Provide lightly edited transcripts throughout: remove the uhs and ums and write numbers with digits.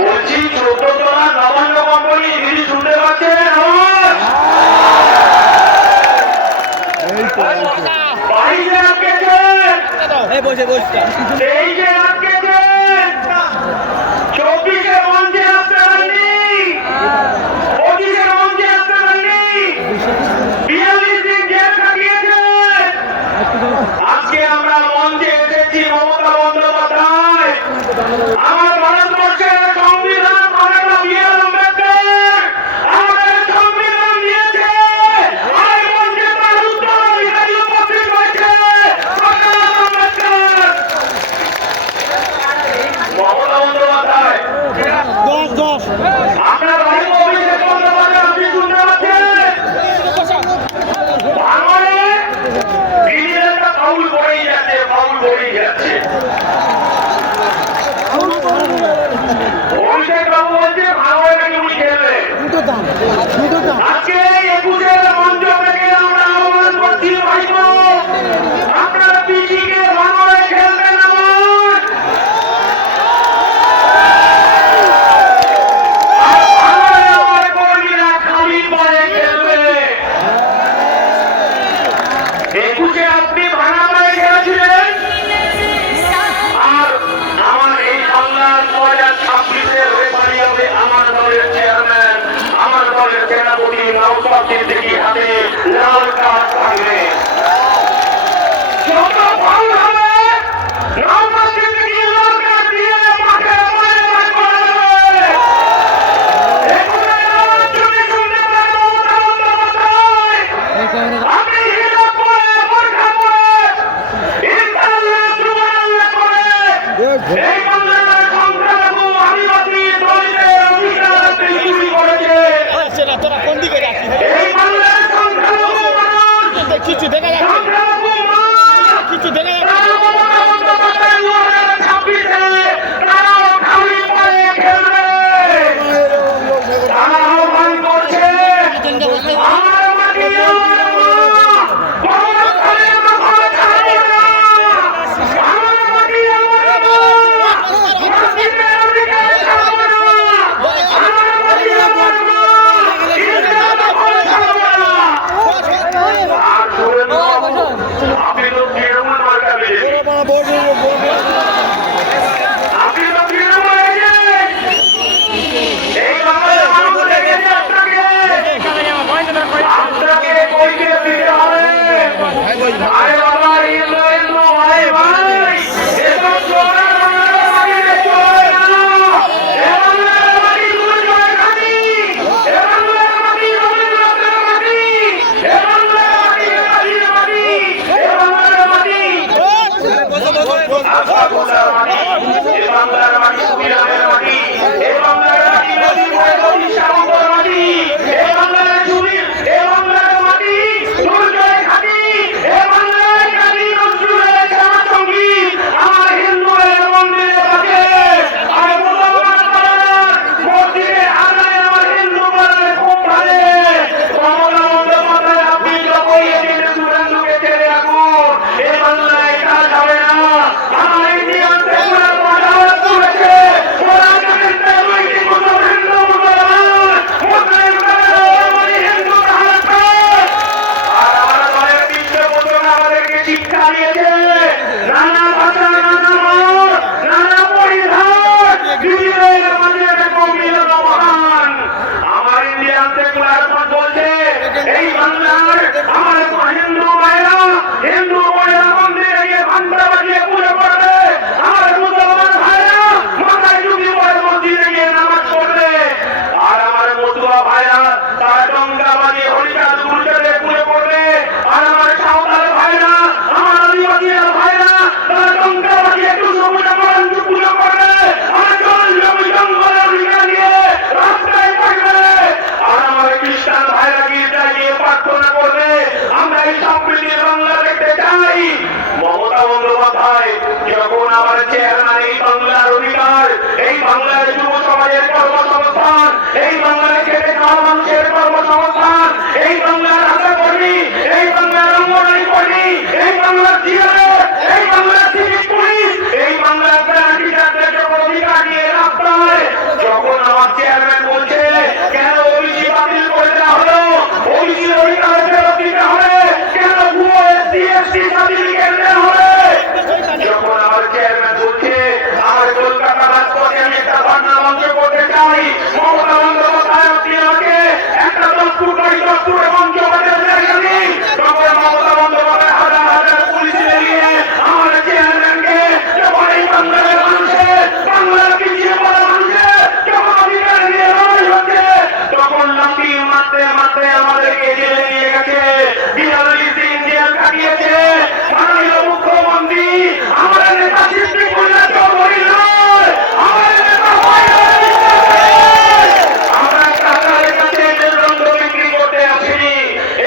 বলছি ছোট তোলা নবান্ন কোম্পানি দিদি শুনতে পাচ্ছেন বাইরে আটকেছেন, এই যে আটকেছেন 24-এর মঞ্চে আসতে পারেননি, 25-এর মঞ্চে আসতে পারেননি, 42 দিন জেল কাটিয়েছেন। আজকে আমরা মঞ্চে এসেছি মমতা বন্দ্যোপাধ্যায় আমার ভারতবর্ষের সংবিধান মাননীয় বি.আর. আম্বেদকর আমাদের সংবিধান দিয়েছে। আর মঞ্চে তার উত্তরাধিকারী উপস্থিত হয়েছে মমতা বন্দ্যোপাধ্যায়। আপনার ভাই অভিষেক বন্দ্যোপাধ্যায় আপনি শুনতে পাচ্ছেন ভাঙড়ে একটা ফাউল করেই যাচ্ছে, ফাউল করেই যাচ্ছে। অভিষেক বাবু বলছে ভাঙড়ে নাকি উনি খেলবেন। আজকে 21-এর মঞ্চ থেকে আমরা আহ্বান করছি ভাইপো আপনারা পিসিকে ভাঙড়ে খেলবেন আমার, আর ভাঙড়ে আমার কর্মীরা খালি পায়ে খেলবে। 21-এ আপনি ভাঙা পায়ে খেলেছিলেন, আর আমার এই বাংলার 2026-এর রেফারি হবে আমার দলের চেয়ারম্যান, আমার দলের সেনাপতি নওশাদ সিদ্দিকী হাতে লাল কার্ড থাকবে। যত ফাউল হবে নওশাদ সিদ্দিকী লাল কার্ড দিয়ে মাঠে আমাদের বার করে দেবে। এখানে আমার যদি শুনতে পান মমতা বন্দ্যোপাধ্যায় আপনি হিজাব করে বোরখা পরে ইনশাআল্লাহ সুবহানাল্লাহ করে এই বাংলার সংখ্যালঘু আদিবাসী দলিতের অধিকার চুরি করেছে। এই বাংলার সংখ্যালঘু মানুষ সংখ্যালঘু মানুষ তারা মমতা বন্দ্যোপাধ্যায় 2026-এ তারাও খালি পায়ে খেলবে। তারা আহ্বান করছে আমার মাটি আমার মা, গণতন্ত্রের কথা ছাড়বো না। আমার মাটি আমার মা, মসজিদের অধিকার ছাড়বো না। আমার মাটি আমার মা, ঈদগাহ দখল ছাড়বো না। আর সুরেন্দ্র বাবু, আপনি তো তৃণমূল মার্কা বিজেপি, আপনি তো তৃণমূল এজেন্ট। এই বাংলার মানুষ দেখেছে আপনাকে, আপনাকে কৈফিয়ত দিতে হবে। আরে বাবা হিন্দু হিন্দু ভাই ভাই এসব চোরের বাংলার মাটিতে চলে না। এ বাংলার মাটি দুর্জয় ঘাটি, এ বাংলার মাটি রবীন্দ্রনাথের মাটি, এ বাংলার মাটি নেতাজির মাটি, এ বাংলার মাটি আশাফুল্লাহর মাটি, এ বাংলার মাটি কবিরামের মাটি, এ বাংলার মাটি নদীর ভাই রবি সামন্তর মাটি, এ বাংলার জমির, এ বাংলার মাটি দুর্জয় ঘাটি, এ বাংলার কাজী নজরুলের শ্যামা সঙ্গীত আমার হিন্দুদের মন্দিরে বাজে, আর মুসলমান পাড়ার মসজিদে আদায় আমার হিন্দু পাড়ায় খুব ভালো। মমতা বন্দ্যোপাধ্যায় আপনি যতই এদিন সুরেন্দ্রকে ছেড়ে রাখুন এ বাংলায় কাজ হবে না। আমার ইন্ডিয়ান সেকুলার পার্টি করেছে ওরা জানেন নৈতিক মুসলমান হিন্দু মুসলমান মুসলিম হিন্দু রাষ্ট্র। আর আমার দলের বিশ্ববোধন আমাদেরকে শিক্ষা দিয়েছে নানা ভাষা নানা মত নানা পরিধান বিবিধের মাঝে দেখো মিলন মহান। আমার ইন্ডিয়ান সেকুলার পার্টি বলছে এই বাংলার আমার হিন্দু ভাইরা হিন্দু মহিলা মন্দিরে গিয়ে ঘন্টা বাজিয়ে পুজো করবে, আমার মুসলমান ভাইরা মাথায় টুপি পরে মসজিদে গিয়ে নামাজ পড়বে, আর আমার মতুয়া ভাইরা তারা ডঙ্কা বাজিয়ে হরিচাঁদ গুরুচাঁদে পুজো করবে, আর আমার সাঁওতাল ভাইরা আমার আদিবাসী ভাইরা তারা ডঙ্কা বাজিয়ে টুসু পুজো করবে, আর জমি জঙ্গলের অধিকার নিয়ে রাস্তায় থাকবে, আর আমার খ্রিস্টান ভাইরা গির্জায় গিয়ে প্রার্থনা করবে। আমরা এই সম্প্রীতির বাংলা দেখতে চাই। মমতা বন্দ্যোপাধ্যায় যখন আমার চেয়ারম্যান এই বাংলার অধিকার, এই বাংলার যুব সমাজের কর্মসংস্থান, এই বাংলার খেটে খাওয়া মানুষের কর্মসংস্থান, এই বাংলার আশা কর্মী, এই বাংলার অঙ্গনারী কর্মী, এই বাংলার জিয়ার, এই বাংলার সার্টিফিকেট দেওয়া হবে। যখন আমার চেয়ারম্যান বলছে আমার কলকাতা রাজপথে আমি একটা ধর্ণা মঞ্চ করতে চাই, মমতা বন্দ্যোপাধ্যায় আপনি আমাকে একটা 10 ফুট বাই 10 ফুটের মঞ্চ করতে জায়গা দিন। তখন মমতা বন্দ্যোপাধ্যায় হাজার হাজার পুলিশ নিয়ে আমার চেয়ারম্যানকে যখন এই বাংলার মানুষের, বাংলার পিছিয়ে পড়া মানুষের যখন অধিকার নিয়ে লড়াই হচ্ছে, তখন লাঠি মারতে মারতে আমাদেরকে জেলে নিয়ে গেছে, 42 দিন জেল কাটিয়েছে। মাননীয় মুখ্যমন্ত্রী আমার নেতা সিদ্দিকুল্লাহ চৌধুরী নয়, আমার নেতা আমরা টাকার কাছে মেরুদণ্ড বিক্রি করতে আসিনি।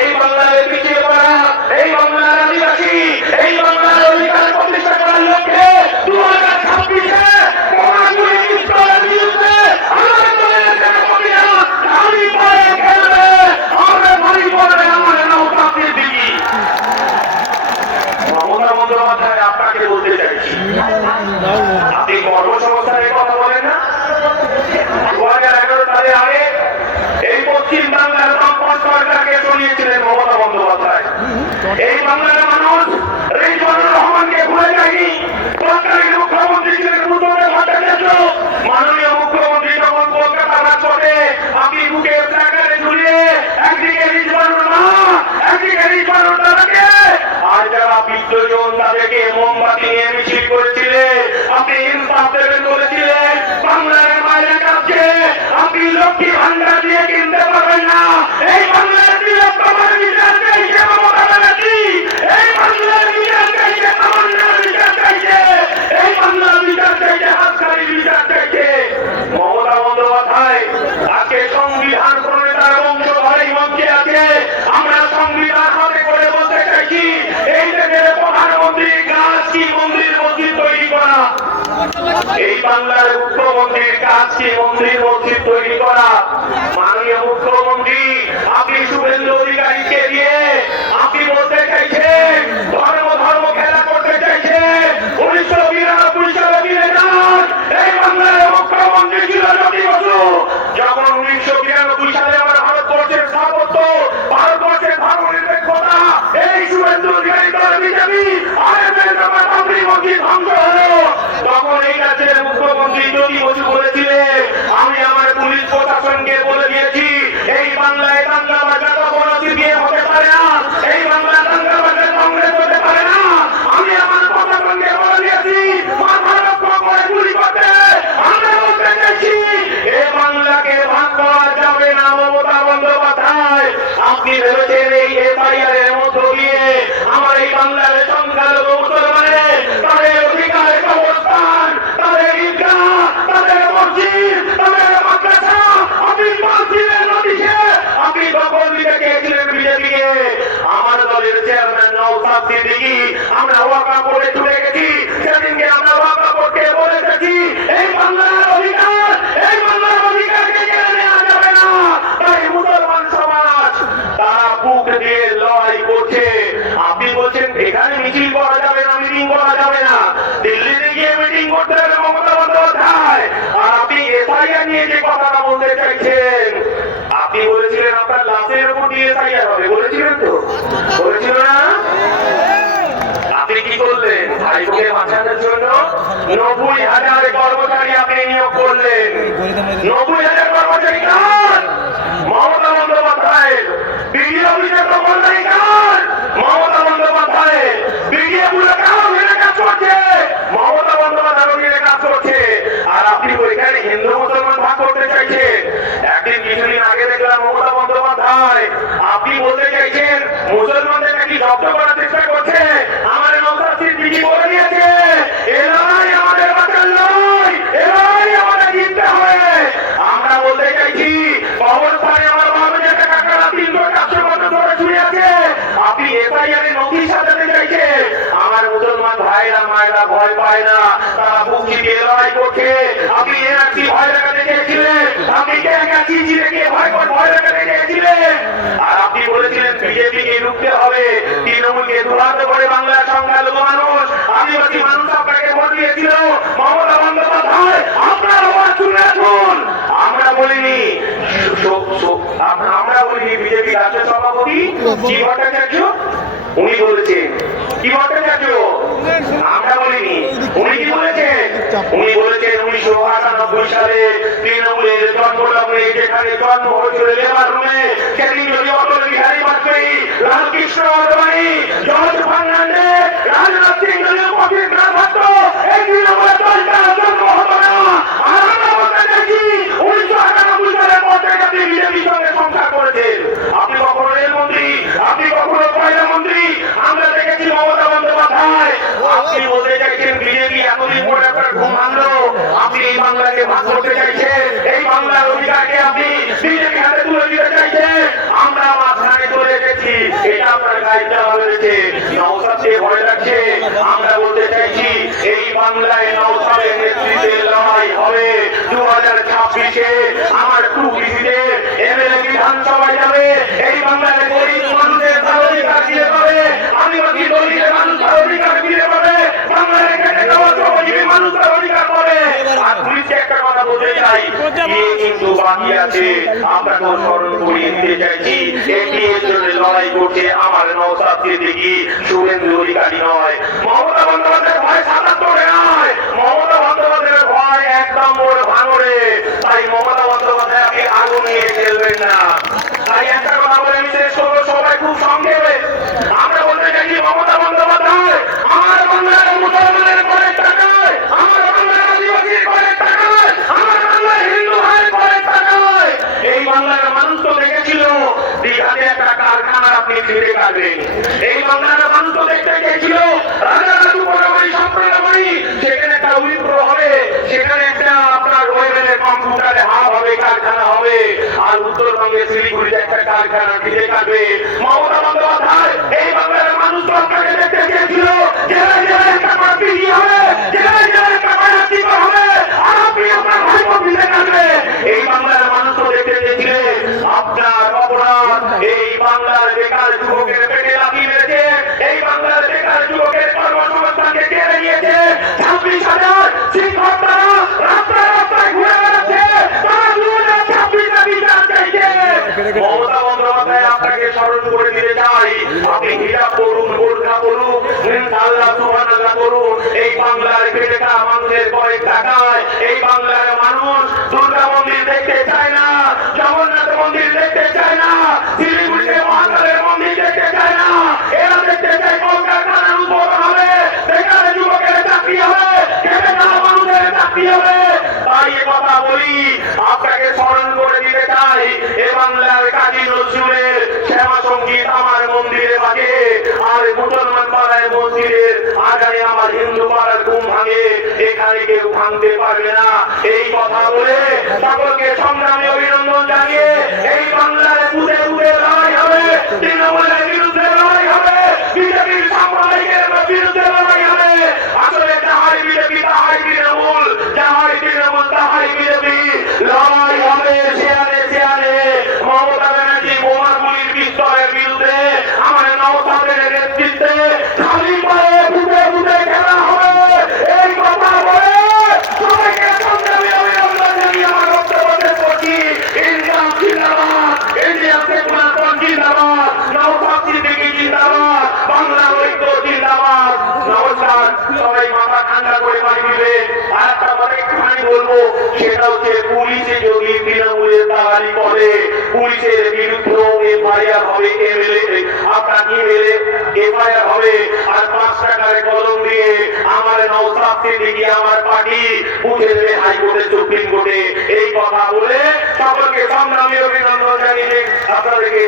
এই বাংলার পিছিয়ে পড়া, এই বাংলার আদিবাসী, এই বাংলার অধিকার প্রতিষ্ঠা করার লক্ষ্যে 2026-এ মহাগুলি বিপ্লবের বিরুদ্ধে আমার দলের সেনাপতিরা দাঁড়ি পড়ে খেলবে, আমরা ভারী পড়বে আমার নৌকাদের দিকে। মমতা বন্দ্যোপাধ্যায় আপনাকে বলতে চাইছি, আপনি কর্মসংস্থানের কথা বলেন না? 2011 সালে আগে এই পশ্চিম বাংলার বামপন্থ সরকারকে চলিয়েছিলেন মমতা বন্দ্যোপাধ্যায়। এই বাংলার মানুষ রিজওয়ানুর রহমানকে ভুলে যায়নি। তৎকালীন মুখ্যমন্ত্রী ছিলেন বুদ্ধদেব ভট্টাচার্য। মাননীয় মুখ্যমন্ত্রী যখন কলকাতা রাজপথে আপনি বুকে প্ল্যাকার্ডে ঝুলিয়ে একদিকে রিজওয়ানুর মা, একদিকে রিজওয়ানুর দাদাকে, আর যারা বিদ্যজন তাদেরকে মোমবাতি নিয়ে মিছিল করেছিলেন, আপনি ইনসাফ দেবেন বলেছিলেন। বাংলার মায়ের কাছে আপনি লক্ষ্মী ভান্ডার দিয়ে কিনতে পারবেন না। এই বাংলার বৃহত্তমার বিচার চাইছে মমতা ব্যানার্জি, এই বাংলার বিচার চাইছে তামান্নার বিচার চাইছে, এই বাংলার বিচার চাইছে হাতখালির বিচার চাইছে। মমতা বন্দ্যোপাধ্যায় আজকে সংবিধান প্রণেতার বংশ ধরেই মঞ্চে আছে। আমরা সংবিধান হাতে করে বলতে চাইছি, এই দেশের প্রধানমন্ত্রীর কাজ কি মন্দির মসজিদ তৈরি করা, এই বাংলার মুখ্যমন্ত্রীর কাজ কি মন্দির মসজিদ তৈরি করা। মাননীয় মুখ্যমন্ত্রী আপনি শুভেন্দু অধিকারীকে দিয়ে আপনি বলতে চাইছেন ধর্ম ধর্ম খেলা করতে চাইছেন। 1992 সালে ফিরে যান, এই বাংলার মুখ্যমন্ত্রী ছিল জ্যোতি বসু। যখন 1992 সালে আমার ভারতবর্ষের স্থাপত্য, ভারতবর্ষের ধর্মনিরপেক্ষতা এই শুভেন্দু অধিকারী দল বিজেপি মসজিদ ধ্বংস হলো, তখন এই রাজ্যের মুখ্যমন্ত্রী জ্যোতি বসু বলেছিলেন আমি আমার পুলিশ প্রশাসনকে বলে দিয়েছি এই বাংলায় দাঙ্গাবাজরা কখনো সিপিএম হতে পারে না, এই বাংলায় দাঙ্গাবাজরা কংগ্রেস হতে পারে না। আমি আমার প্রশাসনকে বলে দিয়েছি মাথা রক্ষা করে গুলি করতে। আমরা বলতে চাইছি এই বাংলাকে ভাগ করা যাবে না। মমতা বন্দ্যোপাধ্যায় আপনি ভেবেছেন এই এফআইআর এর মধ্য দিয়ে আমার এই বাংলার সংখ্যালঘু মুসলমানের তাদের অধিকার, কবরস্থান, তাদের ঈদগাহ, তাদের মসজিদ, তাদের মাদ্রাসা আপনি মসজিদের নোটিশে আপনি দখল দিতে চেয়েছিলেন বিজেপিকে। আমার দলের চেয়ারম্যান নওশাদ সিদ্দিকী আমরা ওয়াকা করে ছুটে গেছি। সেদিনকে আমরা ওয়াকা করতে বলে এসেছি এই বাংলার অধিকার, এই বাংলার অধিকারকে কেড়ে নেওয়া যাবে না। তাই মুসলমান সমাজ তারা বুক দিয়ে লড়াই করছে। আপনি বলছেন এখানে মিছিল করা যাবে না, মিটিং করা যাবে না, দিল্লিতে গিয়ে মিটিং করতে হবে মমতা বন্দ্যোপাধ্যায়। আর আপনি এসআইআর নিয়ে যে কথাটা বলতে চাইছেন, আপনি বলেছিলেন আপনার লাশের উপর দিয়ে এসআইআর হবে, বলেছিলেন তো? বলেছিল না? আপনি কি করলেন? ভাইকে বাঁচানোর জন্য 90,000 কর্মচারী আপনি নিয়োগ করলেন। 90,000 কর্মচারী কার? মমতা বন্দ্যোপাধ্যায়। বিডিও অফিসের দখলদারি কার? মমতা বন্দ্যোপাধ্যায়। বিডিও গুলো কার অধীনে কাজ করছে? মমতা বন্দ্যোপাধ্যায় অধীনে কাজ করছে। আর আপনি ওইখানে হিন্দু মুসলমান ভাগ করতে চাইছেন। একদিন কিছুদিন আগে দেখলাম মমতা বন্দ্যোপাধ্যায় আপনি বলতে চাইছেন মুসলমানদের নাকি জব্দ করার চেষ্টা করছে। আমার নওশাদ সিদ্দিকী বলে দিয়েছে এ লড়াই আমাদের বাঁচার লড়াই, এ লড়াই আমাদের জিততে হবে। আমরা বলতে চাইছি কবরস্থানে আমার বাবা কাকারা 300-400 বছর ধরে শুয়ে আছে, আপনি এসআইআর এর নোটিশ সাজাতে চাইছেন। আমার মুসলমান ভাইরা মায়েরা ভয় পায় না, তারা বুক চিতিয়ে লড়াই করছে। আপনি এনআরসি ভয় দেখাতে চেয়েছিলেন, আপনি ক্যাঙ্গাচি রেখে ভয় দেখাতে চেয়েছিলেন। আর আপনি বলেছিলেন বিজেপিকে রুখতে হবে, তৃণমূলকে দুর্ভাগ্য করে বাংলার সংখ্যালঘু মানুষ, আদিবাসী মানুষ আপনাকে ভোট দিয়েছিল। মমতা বন্দ্যোপাধ্যায় আপনার আওয়াজ শুনে আসুন। আমরা বলিনি, আমরা বলিনি বিজেপি রাজ্য সভাপতি জি ভট্টাচার্য উনি বলেছেন কি ভট্টাচার্য? আমরা বলিনি। উনি কি বলেছেন? উনি বলেছেন 1998 সালে তৃণমূলের জন্মলগ্নে যেখানে জন্ম হয়েছিল লেবার রুমে, সেদিন যদি অটল বিহারী বাজপেয়ী, লালকৃষ্ণ আদবানি, জর্জ ফার্নান্ডেজ, রাজনাথ সিং দলীয় পক্ষে না থাকতো, এই তৃণমূলের দলটা জন্ম হতো না। আর আমরা বলতে চাইছি 1998 সালের পর থেকে আপনি বিজেপির সঙ্গে সংসার করেছেন। আপনি কখনো রেলমন্ত্রী, আপনি কখনো কয়লা মন্ত্রী। আমরা দেখেছি মমতা বন্দ্যোপাধ্যায়, আপনি বলতে চাইছেন বিজেপি এতদিন পরে আপনার ঘুম ভাঙলো, আপনি এই বাংলাকে ভাগ করতে চাইছেন, এই বাংলার অধিকারকে আপনি বিজেপি হাতে তুলে দিতে চাইছেন। আমরা মাঝখানে চলে এসেছি, এটা আপনার গায়ে দেওয়া হয়েছে। নওশাদকে ভয় লাগছে। আমরা বলতে চাইছি এই বাংলায় নওশাদের নেতৃত্বে লড়াই হবে 2026-এ। আমার টুকরিতে এমএলএ বিধানসভায় যাবে, এই বাংলার গরিব মানুষের তার অধিকার ফিরে পাবে, আদিবাসী দলিতের মানুষ তার অধিকার ফিরে পাবে, বাংলার খেটে খাওয়া শ্রমজীবী মানুষ তার অধিকার পাবে। আর পুলিশকে একটা কথা বলতে চাই, কিন্তু বাকি আছে, আপনাকেও স্মরণ করিয়ে দিতে চাইছি, এটি এর জন্য লড়াই করছে আমার নওশাদ সিদ্দিকী, শুভেন্দু অধিকারী নয়। মমতা বন্দ্যোপাধ্যায়ের ভয় 77-এ নয়, মমতা বন্দ্যোপাধ্যায়ের ভয় 1 নম্বর ভাঙড়ে। তাই মমতা বন্দ্যোপাধ্যায় আপনি আগুন নিয়ে খেলবেন না। তাই একটা কথা বলে আমি শেষ করবো, সবাই খুব সংক্ষেপে। আমরা বলতে চাইছি মমতা বন্দ্যোপাধ্যায়, আমার বাংলার মুসলমানের করের টাকায়, আমার বাংলার আদিবাসীর করের টাকায়, আমার বাংলার হিন্দু ভাইয়ের করের টাকায় এই বাংলার মানুষ তো দেখেছিল দীঘাতে একটা কারখানা আপনি ফিরে কাটবেন। এই বাংলার মানুষ তো দেখতে চেয়েছিল রাজারাজু বরাবরই সম্প্রদায়, সেখানে একটা উইপ্রো হবে, সেখানে একটা আপনার ওয়েবেলের কম্পিউটারে হাব হবে, কারখানা হবে। আর উত্তরবঙ্গে শিলিগুড়িতে একটা কারখানা ফিরে কাটবে। মমতা বন্দ্যোপাধ্যায়, এই বাংলার মানুষ তো আপনাকে দেখতে চেয়েছিল জেলায় জেলায় একটা করে পিডি হবে, জেলায় জেলায় একটা করে হাসিমা হবে, আর আপনি আপনার ভাইপো ফিরে কাটবে। এই বাংলার মানুষ তো দেখতে চেয়েছিলেন আপনার অপরাধ এই বাংলার বেকার যুবকের পেটে লাথি মেরেছে, এই বাংলার বেকার যুবকের কর্মসংস্থানকে কেড়ে নিয়েছে। 26,000 শিক্ষক তারা রাস্তায় রাস্তায় ঘুরে বেড়াচ্ছে, তারা 2026-এ বিচার চাইছে। মমতা বন্দ্যোপাধ্যায় আপনাকে স্মরণ করে দিতে চাই, আপনি হিজাব করুন, বোরকা করুন, ইনশাআল্লাহ সুবহানাল্লাহ করুন। এই বাংলার পেটে খাওয়া মানুষের কয়েক টাকায় এই বাংলার মানুষ দুর্গা মন্দির দেখতে চায় না, জগন্নাথ মন্দির দেখতে চায় না, শিলিগুড়িতে মহাকালের মন্দির দেখতে চায় না। এরা দেখতে চায় কলকাতার উদ্বোধন হবে, বেকার যুবকের চাকরি হবে, খেটে খাওয়া মানুষের চাকরি হবে। তাই এ কথা বলি, আপনাকে স্মরণ করে দিতে চাই, এ বাংলার কাজী নজরুলের শ্যামা সঙ্গীত আমার মন্দিরে বাজে, আর মুসলমান পাড়ায় মন্দিরের আগানে আমার হিন্দু পাড়ার ঘুম ভাঙে, এখানে কেউ ভাঙতে পারবে না। এই কথা বলে সকলকে সংগ্রামী অভিনন্দন জানিয়ে এই বাংলার বুঝে বুঝে লড়াই হবে, তৃণমূলের বিরুদ্ধে লড়াই হবে, বিজেপির সাম্প্রদায়িকের বিরুদ্ধে লড়াই হবে। আসলে যাহাই বিজেপি তাহাই তৃণমূল, যাহাই তৃণমূল তাহাই বিজেপি। লড়াই হবে শেয়ারে শেয়ারে। মমতা ব্যানার্জি বোমাগুলির বিস্তারের বিরুদ্ধে আমার নওশাদের নেতৃত্বে খালি পায়ে বুঝে বুঝে খেলা হবে। এই কথা বলে সবাইকে সংগ্রামী অভিনন্দন জানিয়ে আমার বক্তব্য শেষ করছি। ইন্ডিয়া জিন্দাবাদ, ইন্ডিয়া সেকুলার ফ্রন্ট জিন্দাবাদ, নওশাদ সিদ্দিকী জিন্দাবাদ, বাংলা ঐক্য জিন্দাবাদ। নমস্কার, সবাই মাথা ঠান্ডা করে পানি দিবেন। আর একটা কথা একটুখানি বলবো, সেটা হচ্ছে পুলিশে যদি তৃণমূলের দালালি করে, পুলিশের বিরুদ্ধে এফআইআর হবে, আপনার ইমেলে এফআইআর হবে। আর 5 টাকার কলম দিয়ে আমার নওশাদ সিদ্দিকী আমার পার্টি বুঝে দেবে হাইকোর্টে, সুপ্রিম কোর্টে। এই কথা বলে সকলকে সংগ্রামী অভিনন্দন জানিয়ে আপনাদেরকে